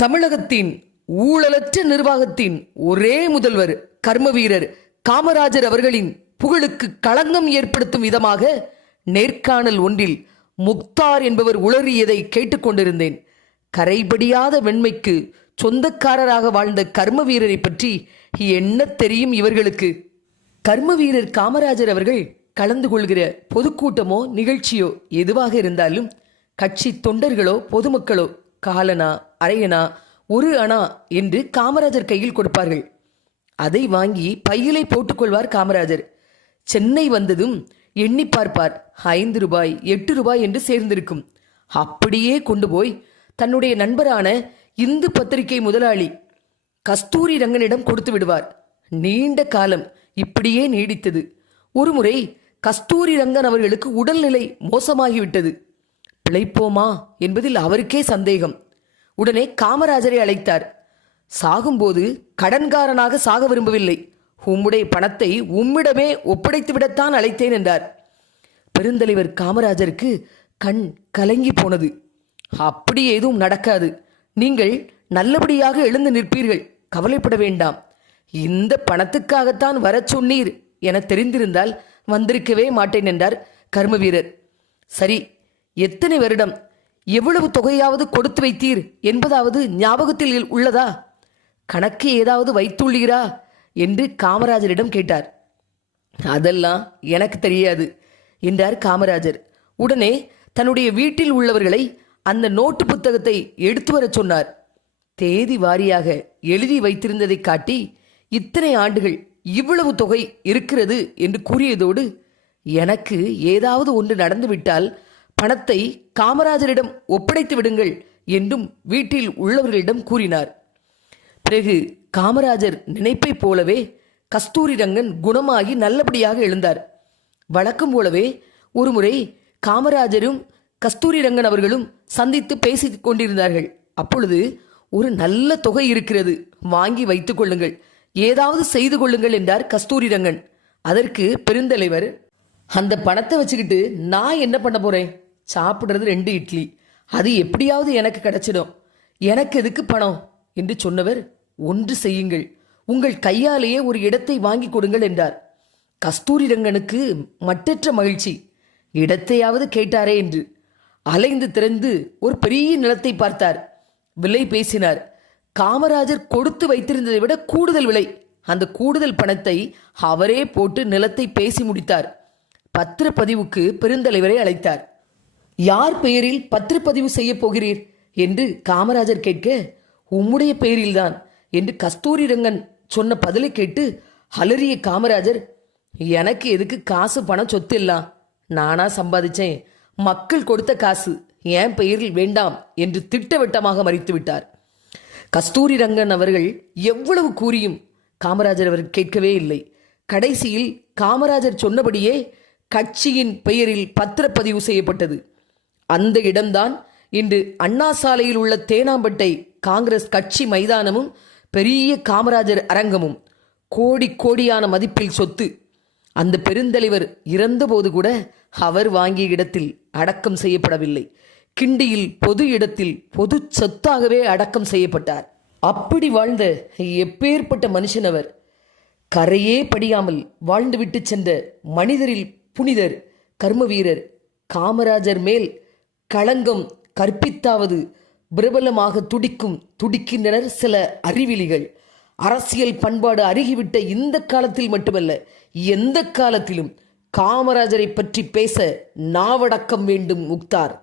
தமிழகத்தின் ஊழலற்ற நிர்வாகத்தின் ஒரே முதல்வர் கர்ம வீரர் காமராஜர் அவர்களின் புகழுக்கு களங்கம் ஏற்படுத்தும் விதமாக நேர்காணல் ஒன்றில் முக்தார் என்பவர் உளறியதை கேட்டுக்கொண்டிருந்தேன் கரைபடியாத வெண்மைக்கு சொந்தக்காரராக வாழ்ந்த கர்ம வீரரை பற்றி என்ன தெரியும் இவர்களுக்கு? கர்ம வீரர் காமராஜர் அவர்கள் கலந்து கொள்கிற பொதுக்கூட்டமோ நிகழ்ச்சியோ எதுவாக இருந்தாலும் கட்சி தொண்டர்களோ பொதுமக்களோ காலனா அரையனா ஒரு அணா என்று காமராஜர் கையில் கொடுப்பார்கள். அதை வாங்கி பையிலை போட்டுக்கொள்வார் காமராஜர். சென்னை வந்ததும் எண்ணி பார்ப்பார். ஐந்து ரூபாய் எட்டு ரூபாய் என்று சேர்ந்திருக்கும். அப்படியே கொண்டு போய் தன்னுடைய நண்பரான இந்து பத்திரிகை முதலாளி கஸ்தூரி ரங்கனிடம் கொடுத்து விடுவார். நீண்ட காலம் இப்படியே நீடித்தது. ஒருமுறை கஸ்தூரி ரங்கன் அவர்களுக்கு உடல்நிலை மோசமாகிவிட்டது. பிழைப்போமா என்பதில் அவருக்கே சந்தேகம். உடனே காமராஜரை அழைத்தார். சாகும்போது கடன்காரனாக சாக விரும்பவில்லை. உம்முடைய பணத்தை உம்மிடமே ஒப்படைத்துவிடத்தான் அழைத்தேன் என்றார். பெருந்தலைவர் காமராஜருக்கு கண் கலங்கி போனது. அப்படி எதுவும் நடக்காது. நீங்கள் நல்லபடியாக எழுந்து நிற்பீர்கள். கவலைப்பட வேண்டாம். இந்த பணத்துக்காகத்தான் வரச் சொன்னீர் என தெரிந்திருந்தால் வந்திருக்கவே மாட்டேன் என்றார் கர்ம வீரர் சரி எத்தனை வருடம்? எவ்வளவு தொகையாவது கொடுத்து வைத்தீர் என்பதாவது ஞாபகத்தில் உள்ளதா? கணக்கு ஏதாவது வைத்துள்ளீரா? என்று காமராஜரிடம் கேட்டார். அதெல்லாம் எனக்கு தெரியாது என்றார் காமராஜர். உடனே தன்னுடைய வீட்டில் உள்ளவர்களை அந்த நோட்டு புத்தகத்தை எடுத்து வரச் சொன்னார். தேதி வாரியாக எழுதி வைத்திருந்ததை காட்டி இத்தனை ஆண்டுகள் இவ்வளவு தொகை இருக்கிறது என்று கூறியதோடு எனக்கு ஏதாவது ஒன்று நடந்துவிட்டால் பணத்தை காமராஜரிடம் ஒப்படைத்து விடுங்கள் என்றும் வீட்டில் உள்ளவர்களிடம் கூறினார். பிறகு காமராஜர் நினைப்பைப் போலவே கஸ்தூரி ரங்கன் குணமாகி நல்லபடியாக எழுந்தார். வழக்கம் போலவே ஒருமுறை காமராஜரும் கஸ்தூரி ரங்கன் அவர்களும் சந்தித்து பேசிக் கொண்டிருந்தார்கள். அப்பொழுது ஒரு நல்ல தொகை இருக்கிறது. வாங்கி வைத்துக் கொள்ளுங்கள். ஏதாவது செய்து கொள்ளுங்கள் என்றார் கஸ்தூரி ரங்கன். அதற்கு பெருந்தலைவர் அந்த பணத்தை வச்சுக்கிட்டு நான் என்ன பண்ண போறேன்? சாப்பிடுறது ரெண்டு இட்லி. அது எப்படியாவது எனக்கு கிடைச்சிடும். எனக்கு எதுக்கு பணம்? என்று சொன்னவர் ஒன்று செய்யுங்கள். உங்கள் கையாலேயே ஒரு இடத்தை வாங்கி கொடுங்கள் என்றார். கஸ்தூரி ரங்கனுக்கு மட்டற்ற மகிழ்ச்சி. இடத்தையாவது கேட்டாரே என்று. அலைந்து திறந்து ஒரு பெரிய நிலத்தை பார்த்தார். விலை பேசினார். காமராஜர் கொடுத்து வைத்திருந்ததை விட கூடுதல் விலை. அந்த கூடுதல் பணத்தை அவரே போட்டு நிலத்தை பேசி முடித்தார். பத்திரப்பதிவுக்கு பெருந்தலைவரை அழைத்தார். யார் பெயரில் பத்திரப்பதிவு செய்ய போகிறீர்? என்று காமராஜர் கேட்க உம்முடைய பெயரில்தான் என்று கஸ்தூரி ரங்கன் சொன்ன பதிலை கேட்டு அலறிய காமராஜர் எனக்கு எதுக்கு காசு பணம் சொத்து எல்லாம்? நானா சம்பாதிச்சேன். மக்கள் கொடுத்த காசு என் பெயரில் வேண்டாம் என்று திட்டவட்டமாக மறித்து விட்டார். கஸ்தூரி ரங்கன் அவர்கள் எவ்வளவு கூறியும் காமராஜர் அவர் கேட்கவே இல்லை. கடைசியில் காமராஜர் சொன்னபடியே கட்சியின் பெயரில் பத்திரப்பதிவு செய்யப்பட்டது. அந்த இடம்தான் இன்று அண்ணா சாலையில் உள்ள தேனாம்பட்டை காங்கிரஸ் கட்சி மைதானமும் பெரிய காமராஜர் அரங்கமும். கோடி கோடியான மதிப்பில் சொத்து. அந்த பெருந்தலைவர் இறந்தபோது கூட அவர் வாங்கிய இடத்தில் அடக்கம் செய்யப்படவில்லை. கிண்டியில் பொது இடத்தில் பொது சொத்தாகவே அடக்கம் செய்யப்பட்டார். அப்படி வாழ்ந்த எப்பேற்பட்ட மனுஷன் அவர். கரையே படியாமல் வாழ்ந்துவிட்டு சென்ற மனிதரில் புனிதர் கர்ம வீரர் காமராஜர் மேல் களங்கம் கற்பித்தாவது பிரபலமாக துடிக்கும் துடிக்கின்றனர் சில அறிவிலிகள். அரசியல் பண்பாடு அருகிவிட்ட இந்த காலத்தில் மட்டுமல்ல எந்த காலத்திலும் காமராஜரை பற்றி பேச நாவடக்கம் வேண்டும் முக்தார்.